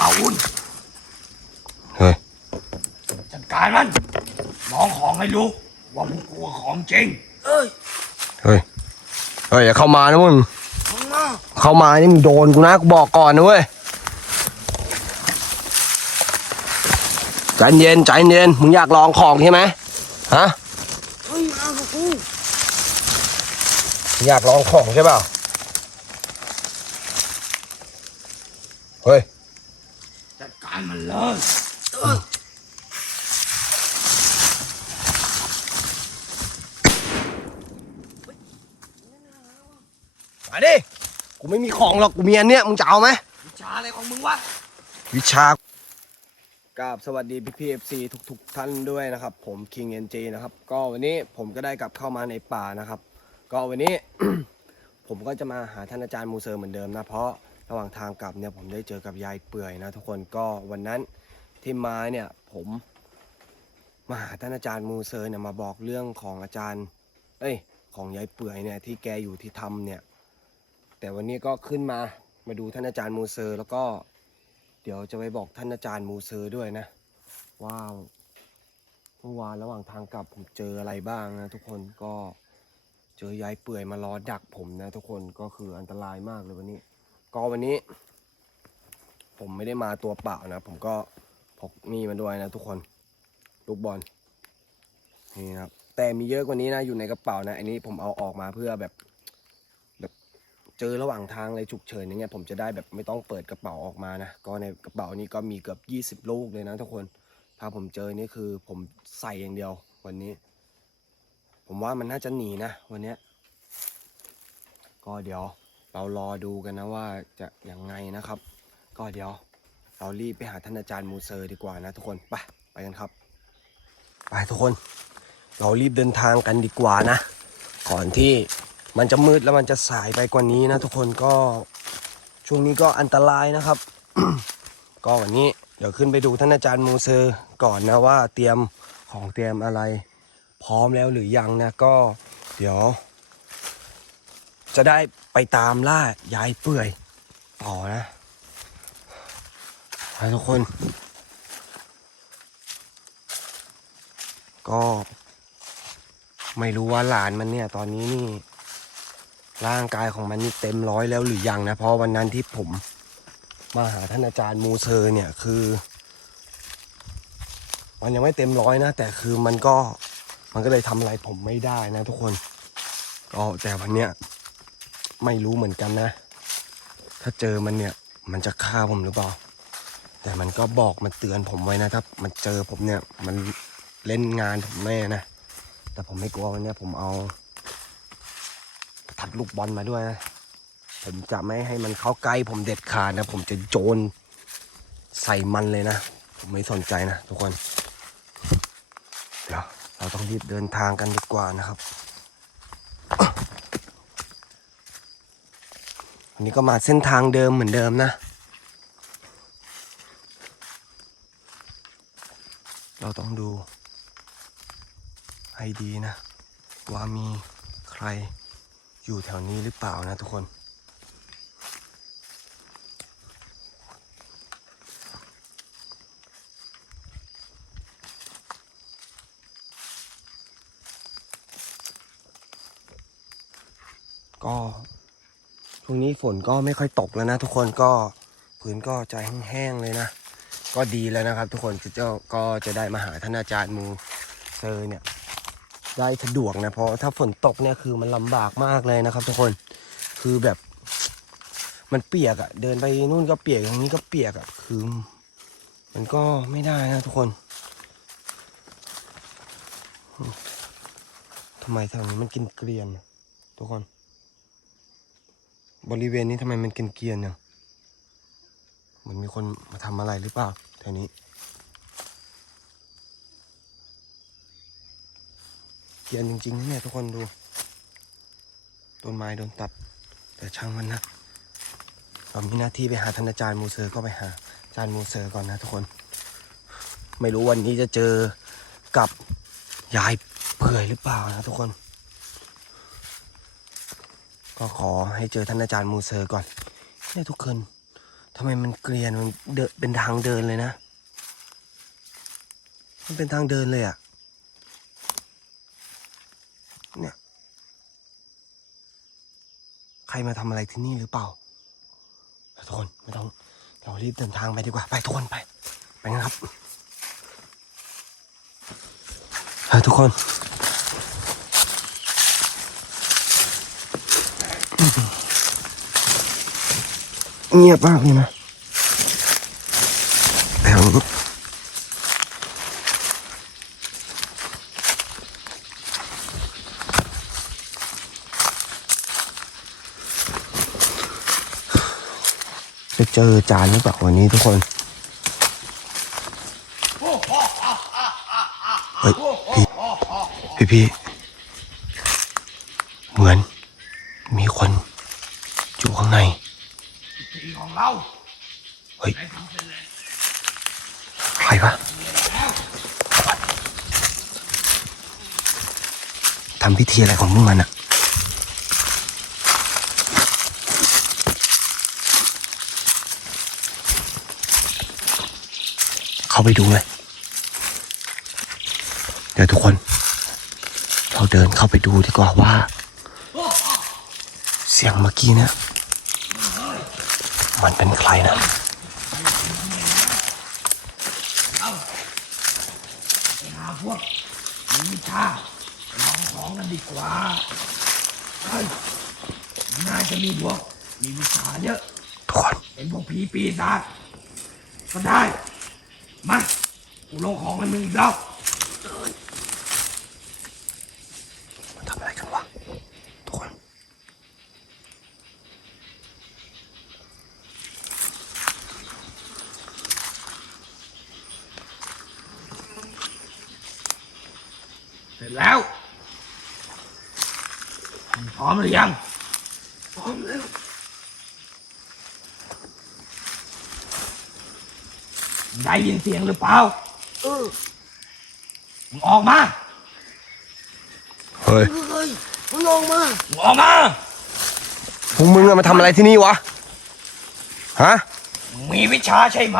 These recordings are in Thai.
าวุ่นเฮ้ยจัดการมันมองของให้รู้ว่าพวกกูของจริง เอ้ย เฮ้ย เฮ้ยอย่าเข้ามานะมึง มึงมาเข้ามานี่มึงโดนกูนะกูบอกก่อนนะเว้ยใจเย็นใจเย็นมึงอยากลองของใช่ไหมฮะเฮ้ยมากับกูมึงอยากลองของใช่เปล่าเฮ้ยจัดการ มันเลยเออมาดิ กูไม่มีของหรอก กูมีอันเนี้ย มึงจะเอาไหม วิชาอะไรของมึงวะ วิชากราบสวัสดีพี่พีเอฟซีทุก ๆ ท่านด้วยนะครับ ผม King NG นะครับ ก็วันนี้ผมก็ได้กลับเข้ามาในป่านะครับ ก็วันนี้ ผมก็จะมาหาท่านอาจารย์มูเซอร์เหมือนเดิมนะ เพราะ ระหว่างทางกลับเนี่ยผมได้เจอกับยายเปื่อยนะทุกคนก็วันนั้นที่มาเนี่ยผมมาหาท่านอาจารย์มูเซอร์เนี่ยมาบอกเรื่องของอาจารย์ เอ้ย ของยายเปื่อยเนี่ยที่แกอยู่ที่ถ้ำเนี่ย แต่วันนี้ก็ขึ้นมามาดูท่านอาจารย์มูเซอร์แล้วก็ เดี๋ยวจะไปบอกท่านอาจารย์มูเซอร์ด้วยนะว่าเมื่อวานระหว่างทางกลับผมเจออะไรบ้างนะทุกคนก็เจอยายเปื่อยมารอดักผมนะทุกคนก็คืออันตรายมากเลยวันนี้ ก็วันนี้ ผมไม่ได้มาตัวเปล่านะ ผมก็พกนี่มาด้วยนะทุกคน ลูกบอลนี่นะครับ แต่มีเยอะกว่านี้นะอยู่ในกระเป๋านะ อันนี้ผมเอาออกมาเพื่อแบบ แบบเจอระหว่างทางอะไรฉุกเฉินอย่างเงี้ยผมจะได้แบบไม่ต้องเปิดกระเป๋าออกมานะ ก็ในกระเป๋านี้ก็มีเกือบ 20 ลูกเลยนะทุกคน ถ้าผมเจอนี่คือผมใส่อย่างเดียววันนี้ ผมว่ามันน่าจะหนีนะวันนี้ก็เดี๋ยว เรารอดูกันนะว่าจะยังไงนะครับ ก็เดี๋ยว เรารีบไปหาท่านอาจารย์มูเซอร์ดีกว่านะทุกคนไปไปกันครับไปทุกคน เรารีบเดินทางกันดีกว่านะ ก่อนที่มันจะมืดแล้วมันจะสายไปกว่านี้นะทุกคนก็ช่วงนี้ก็อันตรายนะครับ ก็วันนี้เดี๋ยวขึ้นไปดูท่านอาจารย์มูเซอร์ก่อนนะว่าเตรียมของเตรียมอะไร พร้อมแล้วหรือยังนะก็เดี๋ยว จะได้ ไปตามล่ายายเปื่อยต่อนะทุกคน ก็ ไม่รู้ว่าหลานมันเนี่ย ตอนนี้นี่ ร่างกายของมันนี่เต็มร้อยแล้วหรือยังนะ เพราะวันนั้นที่ผมมาหาท่านอาจารย์มูเซอร์เนี่ยคือ มันยังไม่เต็มร้อยนะ แต่คือมันก็มันก็เลยทำอะไรผมไม่ได้นะทุกคนก็แต่วันเนี้ย ไม่รู้เหมือนกันนะ ถ้าเจอมันเนี่ย มันจะฆ่าผมหรือเปล่า แต่มันก็บอกมันเตือนผมไว้นะถ้ามันเจอผมเนี่ย มันเล่นงานผมแน่นะ แต่ผมไม่กลัววันเนี้ยผมเอาประทัดลูกบอลมาด้วยนะ ผมจะไม่ให้มันเข้าใกล้ผมเด็ดขาดนะ ผมจะโจรใส่มันเลยนะ ผมไม่สนใจนะทุกคน เดี๋ยวเราต้องรีบเดินทางกันดีกว่านะครับ วันนี้ก็มาเส้นทางเดิมเหมือนเดิมนะ เราต้องดูให้ดีนะ ว่ามีใครอยู่แถวนี้หรือเปล่านะทุกคน ก็ ช่วงนี้ฝนก็ไม่ค่อยตกแล้วนะ ทุกคนก็พื้นก็จะแห้งๆเลยนะ ก็ดีแล้วนะครับ ทุกคนเจ้าก็จะได้มาหาท่านอาจารย์มูเซอร์เนี่ยได้สะดวกนะเพราะถ้าฝนตกเนี่ยคือมันลำบากมากเลยนะครับ ทุกคนคือแบบมันเปียกอะ่ะ เดินไปนู่นก็เปียกอย่างนี้ก็เปียกอะ่ะคือ มันก็ไม่ได้นะทุกคนทำไมแถวนี้มันกินเกลียน ทุกคน บริเวณนี้ทำไมมันเกลียนเนี่ยเหมือนมีคนมาทำอะไรหรือเปล่าแถวนี้เกรียนจริงๆนะเนี่ยทุกคนดู ต้นไม้โดนตัด แต่ช่างมันนะเรามีหน้าที่ไปหาท่านอาจารย์มูเซอร์ก็ไปหาอาจารย์มูเซอร์ก่อนนะทุกคน ไม่รู้วันนี้จะเจอกับยายเปื่อยหรือเปล่านะทุกคน ก็ขอให้เจอท่านอาจารย์มูเซอร์ก่อนเนี่ยทุกคนทำไมมันเกลียนมันเดินเป็นทางเดินเลยนะ มันเป็นทางเดินเลยอะ่ะเนี่ยใครมาทำอะไรที่นี่หรือเปล่าทุกคนไม่ต้องเรารีบเดินทางไปดีกว่า ไปทุกคนไปไปกันครับเฮ้ทุกคน เงียบมากเลยนะแถวนี้จะเจอจานหรือเปล่าวันนี้ทุกคน เฮ้ย พี่พี่พี่เหมือน มีคนอยู่ข้างใน ทีของเรา เฮ้ย ได้ทำเสร็จแล้ว ใครปะ ทำพิธีอะไรของมึงมันอะเข้าไปดูเลย เดี๋ยวทุกคน เราเดินเข้าไปดูดีกว่าว่า เสียงเมื่อกี้เนี่ยมันเป็นใครนะ ไปหาพวกมีวิชาลองของกันดีกว่าเฮ้ยน่าจะ มีพวก มีวิชาเยอะทุกคนเป็นพวกผีปีศาจก็ได้ มากูลงของให้มึงอีกแล้ว มันทำอะไรกันวะ ทุกคน เสร็จแล้วมึงพร้อมหรือยัง พร้อมแล้ว มึงได้ ยินเสียงหรือเปล่าเออมึงออกมาเฮ้ยเฮ้ยมึงลงมามึงออกมาพวกมึงอะมาทำอะไรที่นี่วะ ฮะ มึงมีวิชาใช่ไหม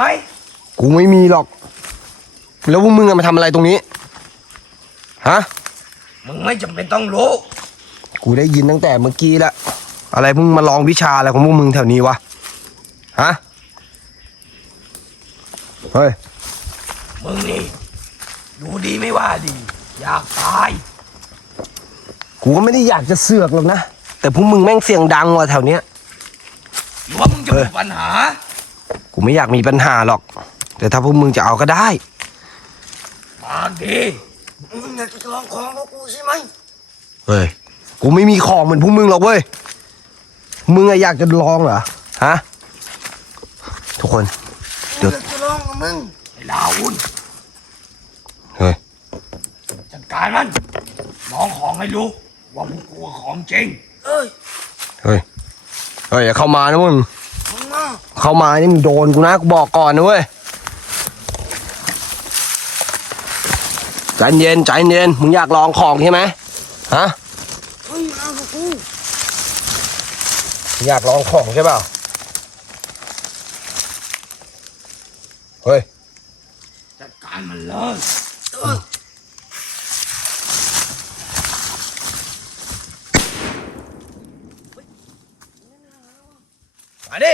กูไม่มีหรอก แล้วพวกมึงอะมาทำอะไรตรงนี้ ฮะ มึงไม่จำเป็นต้องรู้ กูได้ยินตั้งแต่เมื่อกี้แล้ว อะไรมึงมาลองวิชาอะไรของพวกมึงแถวนี้วะ ฮะ เฮ้ย มึงนี่ดูดีไม่ว่าดี อยากตาย กูก็ไม่ได้อยากจะเสือกหรอกนะ แต่พวกมึงแม่งเสียงดังว่ะแถวเนี้ยหรือว่ามึงจะมีปัญหา กูไม่อยากมีปัญหาหรอก แต่ถ้าพวกมึงจะเอาก็ได้ปากดีมึงอยากจะลองของกับกูใช่ไหมเฮ้ย กูไม่มีของเหมือนพวกมึงหรอกเว้ย มึงอะอยากจะลองเหรอ ฮะ ทุกคน เดี๋ยว มึงอยากจะลองกับมึงไอ้ลาวุนเฮ้ยจัดการมันลองของให้รู้ว่าพวกกูของจริงเอ้ยเฮ้ยเฮ้ยอย่าเข้ามานะมึงมึงมาเข้ามานี่มึงโดนกูนะกูบอกก่อนนะเว้ยใจเย็นใจเย็นมึงอยากลองของใช่ไหมฮะเฮ้ยมากับกูมึงอยากลองของใช่เปล่า เฮ้ย จัดการมันเลยเออมาดิ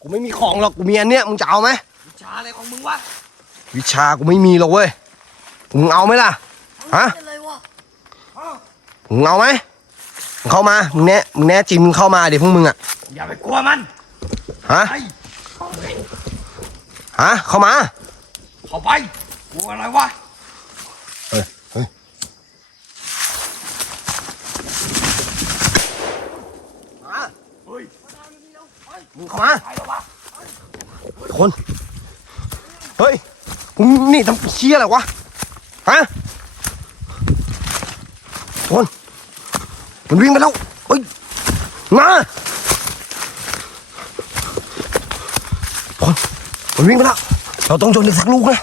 กูไม่มีของหรอก กูมีอันเนี้ย มึงจะเอาไหม วิชาอะไรของมึงวะวิชากูไม่มีหรอกเว้ย มึงเอาไหมล่ะ ฮะ เป็นไรวะมึงเอาไหมมึงเข้ามา มึงแน่มึงแน่จริงมึงเข้ามาเดี๋ยวพวกมึงอะอย่าไปกลัวมันฮะ ไป ฮะเข้ามา เข้าไปกลัวอะไรวะเฮ้ยเฮ้ยเฮ้ยมึงเข้ามาไปแล้ววะคนเฮ้ยมึงนี่ทำเชี่ยอะไรวะฮะคนมันวิ่งไปแล้วเฮ้ยมา มันวิ่งไปแล้ว เราต้องโยนอีกสักลูกนะ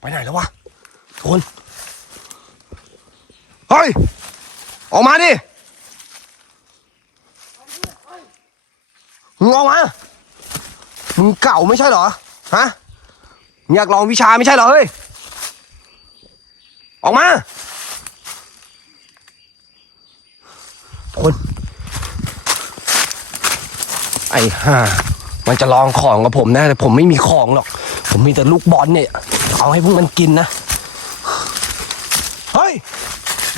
ไปไหนแล้ววะทุนเฮ้ย ออกมาดิมึงออกมามึงเก่าไม่ใช่เหรอ ฮะอยากลองวิชาไม่ใช่เหรอเฮ้ย ออกมาคนไอ้ห่ามันจะลองของกับผมแน่แต่ผมไม่มีของหรอก ผมมีแต่ลูกบอลเนี่ย เอาให้พวกมันกินนะ เฮ้ย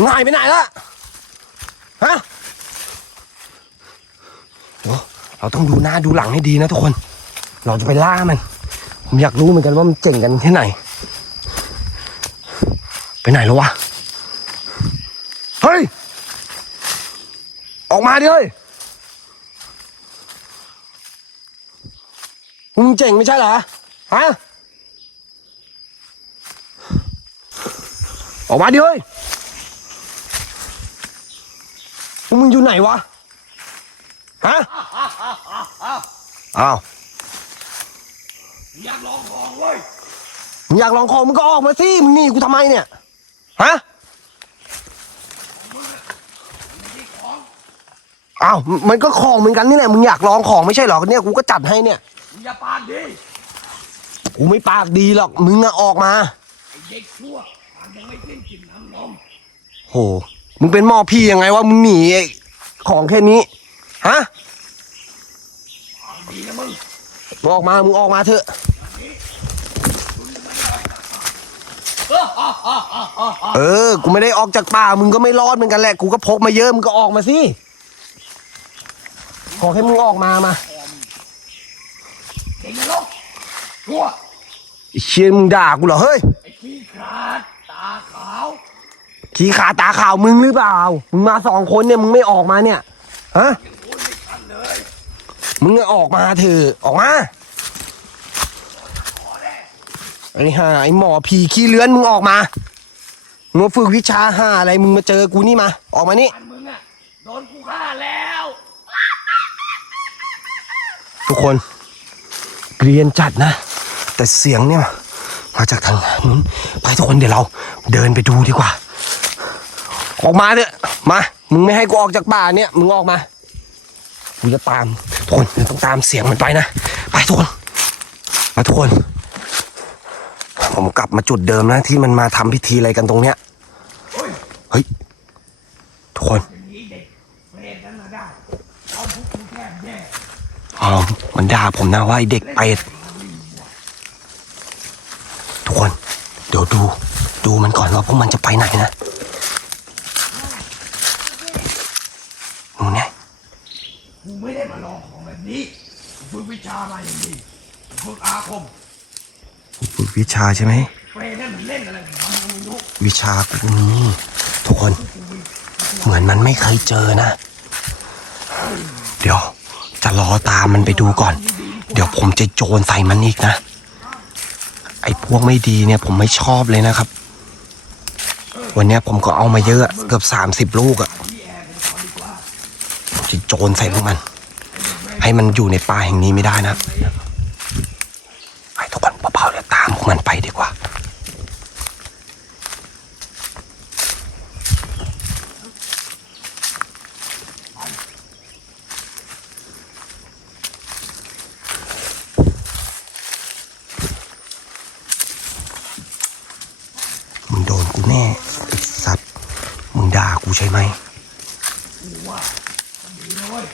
ง่ายไปไหนละฮะเดี๋ยวเราต้องดูหน้าดูหลังให้ดีนะทุกคน เราจะไปล่ามัน ผมอยากรู้เหมือนกันว่ามันเจ๋งกันแค่ไหน ไปไหนแล้ววะ เฮ้ย ออกมาดิเฮ้ยมึงเจ๋งไม่ใช่เหรอ ฮะ ออกมาดิเฮ้ยมึงอยู่ไหนวะ ฮะ อ้าว อยากลองของเว้ยมึงอยากลองของมึงก็ออกมาสิมึงหนีกูทำไมเนี่ยฮะอ้าวมันก็ของเหมือนกันนี่แหละมึงอยากลองของไม่ใช่เหรอเนี่ยกูก็จัดให้เนี่ยมึงอย่าปากดีกูไม่ปากดีหรอกมึงอะออกมาไอ้เด็กชั่วมันยังไม่สิ้นกินน้ำนมโหมึงเป็นหมอพี่ยังไงวะมึงหนีไอ้ของแค่นี้ฮะ ปากดีนะมึง มึงออกมา มึงออกมาเถอะเออ กูไม่ได้ออกจากป่า มึงก็ไม่รอดเหมือนกันแหละ กูก็พกมาเยอะ มึงก็ออกมาสิ ขอให้มึงออกมา มาเชั่วไอ้เชียมึงด่ากูเหรอ เฮ้ย ขี้ขาดตาขาวขี้ขาตาขาวมึงหรือเปล่า มึงมาสองคนเนี่ย มึงไม่ออกมาเนี่ย ฮะ มึงออกมาเถอะ ออกมา ไอ้ห่าไอ้หมอผีขี้เลื้อนมึงออกมามึงมาฝึกวิชาห่าอะไรมึงมาเจอกูนี่มา ออกมานี่อันมึงอะโดนกูฆ่าแล้ว ทุกคนเกรียนจัดนะ แต่เสียงเนี่ยมาจากทางนู้นไปทุกคนเดี๋ยวเรา เดินไปดูดีกว่า ออกมาเถอะมา มึงไม่ให้กูออกจากป่าเนี่ยมึงออกมากูจะตามทุกคนเราต้องตามเสียงมันไปนะ ไปทุกคนมาทุกคน ผมกลับมาจุดเดิมนะที่มันมาทำพิธีอะไรกันตรงเนี้ย เฮ้ย ทุกคนอ๋อมันด่าผมนะว่าไอเด็กเป็ดทุกคน เดี๋ยวดู ดูมันก่อนว่าพวกมันจะไปไหนนะนูเนี่ยกูไม่ได้มาลองของแบบนี้ฝึกวิชามาอย่างดีกูฝึกอาคม ฝึกวิชาใช่ไหมวิชากูมีทุกคน เหมือนมันไม่เคยเจอนะ เดี๋ยว จะรอตามมันไปดูก่อน เดี๋ยวผมจะโจรใส่มันอีกนะ ไอ้พวกไม่ดีเนี่ย ผมไม่ชอบเลยนะครับ วันนี้ผมก็เอามาเยอะเกือบสามสิบลูกอะจะโจรใส่พวกมัน ให้มันอยู่ในป่าแห่งนี้ไม่ได้นะไปทุกคนเบาๆเดี๋ยวตามพวกมันไปดีกว่า มึงโดนกูแน่ไอ้สัตว์ มึงด่ากูใช่ไหม กูว่ามัน ดีนะเว้ย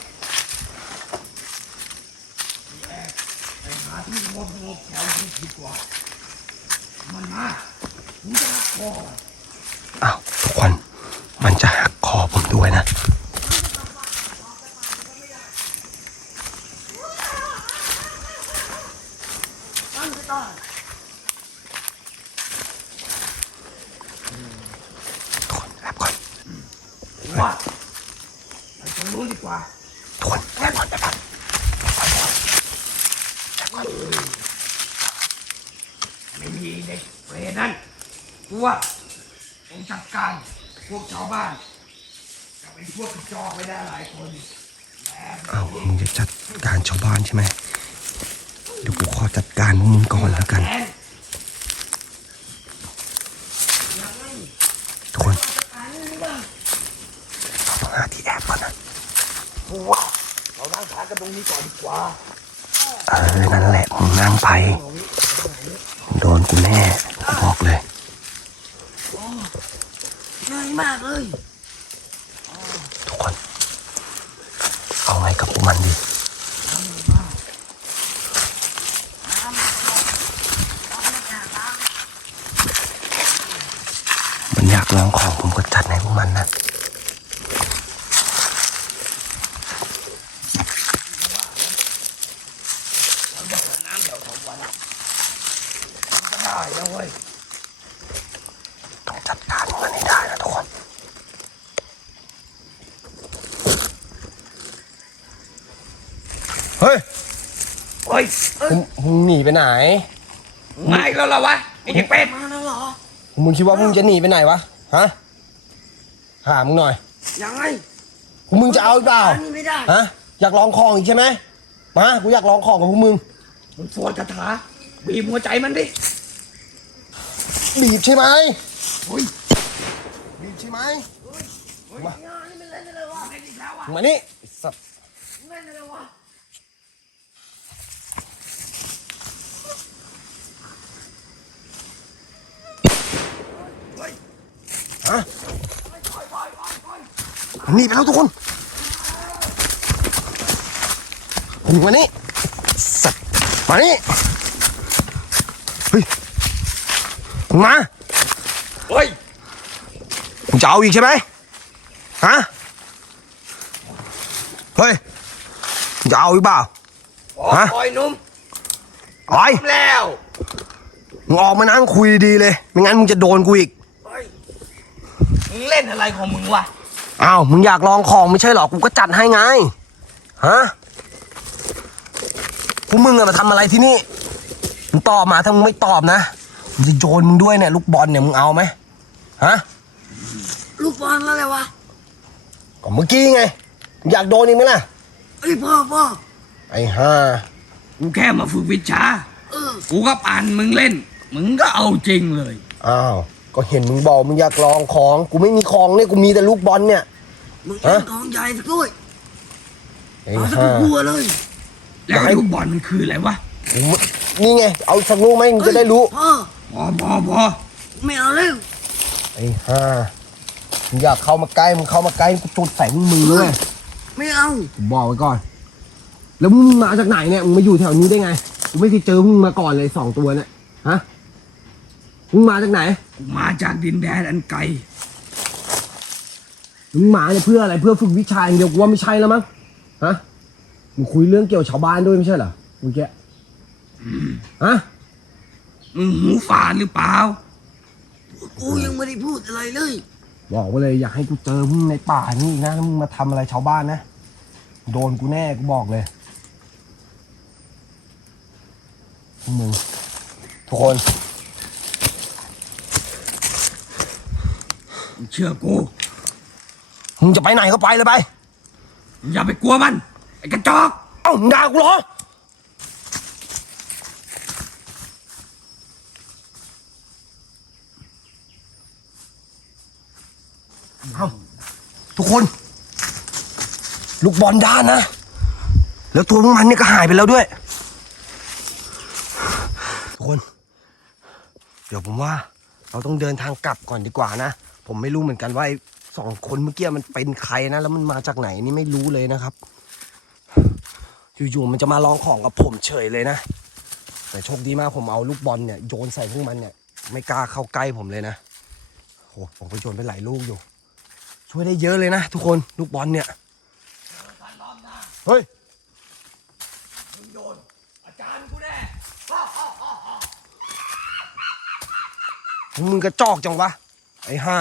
แอบไปหาที่งบงบแถวนี้ดีกว่า มันมากูจะรักพ่อ ผมจัดการพวกชาวบ้านจะเป็นพวกกระจอกไปได้หลายคนเอามึงจะจัดการชาวบ้านใช่ไหมเดี๋ยวกูขอจัดการพวกมึงก่อนแล้วกันทุกคนเราต้องหาที่แอบก่อนนะกูว่าเรานั่งพักกันตรงนี้ก่อนดีกว่า เออนั่นแหละมึงนั่งไปโดนกูแน่ มากเลย ทุกคน เอาไงกับพวกมันดี มันอยากลองของผมก็จัดให้พวกมันนะ ได้แล้วเว้ย ต้องจัดการพวกมันให้ได้นะทุกคน เฮ้ย เฮ้ย มึงมึงหนีไปไหน มาอีกแล้วเหรอวะไอ้เด็กเป็ดมาแล้วเหรอ มึงคิดว่ามึงจะหนีไปไหนวะ ฮะ หามึงหน่อย ยังไงมึงจะเอาหรือเปล่า อันนี้ไม่ได้ฮะ อยากลองของอีกใช่ไหมมา กูอยากลองของกับพวกมึง มึงสวดคาถาบีบหัวใจมันดิบีบใช่ไหมเฮ้ยบีบใช่ไหมงานนี่มันเล่นอะไรวะไม่ได้แล้ววะมึงมานี่ไอ้สัตว์ เล่นอะไรวะ ฮะหนีไปแล้วทุกคนมึงมานี่สัตว์มานี่เฮ้ยมึงมาเฮ้ยมึงจะเอาอีกใช่ไหมฮะเฮ้ยมึงจะเอาอีกเปล่าโอ้ฮะปล่อยหนุ่มไอ้ทำแล้วมึงออกมานั่งคุยดีๆเลยไม่งั้นมึงจะโดนกูอีกเฮ้ย มึงเล่นอะไรของมึงวะ อ้าว มึงอยากลองของไม่ใช่หรอ กูก็จัดให้ไง ฮะพวกมึงอะมาทำอะไรที่นี่ มึงตอบมาถ้ามึงไม่ตอบนะมึงจะโยนมึงด้วยเนี่ยลูกบอลเนี่ยมึงเอาไหมฮะ ลูกบอลอะไรวะก็เมื่อกี้ไงมึงอยากโดนอีกไหมล่ะเอ้ยพ่อพ่อไอ้ห่า กูแค่มาฝึกวิชา เออ กูก็ปั่นมึงเล่น มึงก็เอาจริงเลย อ้าว ก็เห็นมึงบอกมึงอยากลองของ กูไม่มีของเนี่ยกูมีแต่ลูกบอลเนี่ย มึงเล่นฮะของใหญ่สักด้วยไอ้เอาสักห่า กลัวเลย แล้วไอ้ ลูกบอลมันคืออะไรวะกูไม่นี่ไง เอาสักลูกไหมมึงจะได้รู้พ่อพอพอพอไม่เอาเร็วไอ้ห่ามึงอยากเข้ามาใกล้มึงเข้ามาใกล้กูจุดใส่มึงมือเลยไม่เอาผมบอกไว้ก่อน แล้วมึงมาจากไหนเนี่ยมึงมาอยู่แถวนี้ได้ไงกูไม่เคยเจอมึงมาก่อนเลยสองตัวเนี่ยฮะ มึงมาจากไหน กูมาจากดินแดนอันไกล มึงมาเนี่ยเพื่ออะไรเพื่อฝึกวิชาอย่างเดียวกูว่าไม่ใช่แล้วมั้งฮะมึงคุยเรื่องเกี่ยวกับชาวบ้านด้วยไม่ใช่เหรอเมื่อกี้ฮะมึงหูฝาดหรือเปล่า กูยังไม่ได้พูดอะไรเลย บอกไว้เลยอยากให้กูเจอมึงในป่านี่อีกนะถ้ามึงมาทำอะไรชาวบ้านนะโดนกูแน่กูบอกเลยพวกมึงทุกคน มึง เชื่อกู มึงจะไปไหนก็ไปเลยไปมึงอย่าไปกลัวมัน ไอ้กระจอก เอ้ามึงด่ากูเหรอ เอ้าทุกคน ลูกบอลด้านนะ แล้วตัวพวกมันเนี่ยก็หายไปแล้วด้วย ทุกคน เดี๋ยวผมว่า เราต้องเดินทางกลับก่อนดีกว่านะ ผมไม่รู้เหมือนกันว่าไอ้สองคนเมื่อกี้มันเป็นใครนะ แล้วมันมาจากไหนนี่ไม่รู้เลยนะครับ อยู่ๆมันจะมาลองของกับผมเฉยเลยนะ แต่โชคดีมากผมเอาลูกบอลเนี่ยโยนใส่พวกมันเนี่ย ไม่กล้าเข้าใกล้ผมเลยนะโหผมก็โยนไปหลายลูกอยู่ ช่วยได้เยอะเลยนะ ทุกคนลูกบอลเนี่ยเฮ้ยมึงโดนอาจารย์กูแน่มึงกระจอกจังวะ ไอ้ห่า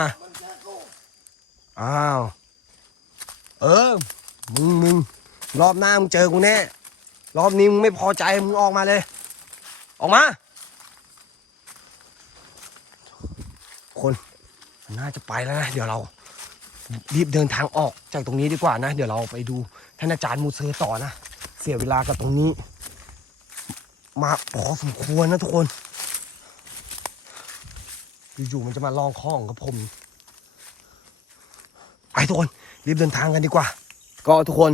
อ้าว เออ มึงมึงรอบหน้ามึงเจอกูแน่ รอบนี้มึงไม่พอใจ มึงออกมาเลย ออกมาคนนน่าจะไปแล้วนะ เดี๋ยวเรา รีบเดินทางออกจากตรงนี้ดีกว่านะ เดี๋ยวเราไปดูท่านอาจารย์มูเซอร์ต่อนะ เสียเวลากับตรงนี้ มาพอสมควรนะทุกคน อยู่ๆมันจะมาลองข้องกับผมไปทุกคนรีบเดินทางกันดีกว่า ก็ทุกคน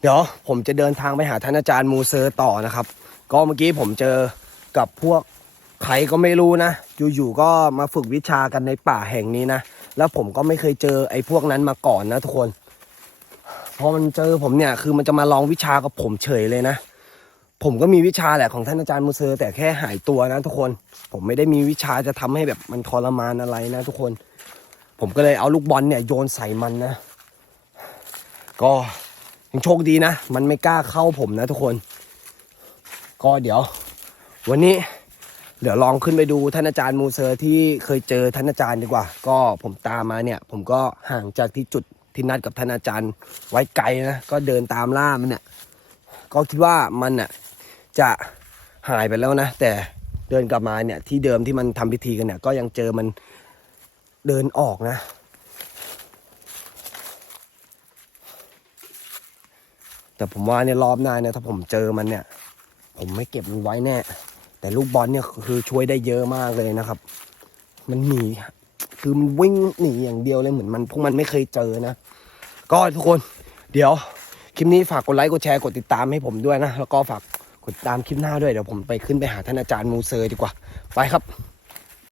เดี๋ยวผมจะเดินทางไปหาท่านอาจารย์มูเซอร์ต่อนะครับ ก็เมื่อกี้ผมเจอกับพวกใครก็ไม่รู้นะ อยู่ๆก็มาฝึกวิชากันในป่าแห่งนี้นะ แล้วผมก็ไม่เคยเจอไอ้พวกนั้นมาก่อนนะทุกคน พอมันเจอผมเนี่ยคือมันจะมาลองวิชากับผมเฉยเลยนะ ผมก็มีวิชาแหละของท่านอาจารย์มูเซอร์แต่แค่หายตัวนะทุกคน ผมไม่ได้มีวิชาจะทำให้แบบมันทรมานอะไรนะทุกคน ผมก็เลยเอาลูกบอลเนี่ยโยนใส่มันนะ ก็ยังโชคดีนะ มันไม่กล้าเข้าผมนะทุกคน ก็เดี๋ยว วันนี้เดี๋ยวลองขึ้นไปดูท่านอาจารย์มูเซอร์ที่เคยเจอท่านอาจารย์ดีกว่า ก็ผมตามมาเนี่ย ผมก็ห่างจากที่จุดที่นัดกับท่านอาจารย์ไว้ไกลนะ ก็เดินตามล่ามันเนี่ย ก็คิดว่ามันน่ะจะหายไปแล้วนะ แต่เดินกลับมาเนี่ยที่เดิมที่มันทำพิธีกันเนี่ย ก็ยังเจอมันเดินออกนะแต่ผมว่าเนี่ยรอบหน้าเนี่ยถ้าผมเจอมันเนี่ย ผมไม่เก็บมันไว้แน่ แต่ลูกบอลเนี่ยคือช่วยได้เยอะมากเลยนะครับ มันหนีคือมันวิ่งหนีอย่างเดียวเลยเหมือนมันพวกมันไม่เคยเจอนะ ก็ทุกคน เดี๋ยว คลิปนี้ฝากกดไลค์กดแชร์กดติดตามให้ผมด้วยนะ แล้วก็ฝากกดตามคลิปหน้าด้วยเดี๋ยวผมไปขึ้นไปหาท่านอาจารย์มูเซอร์ดีกว่า ไปครับ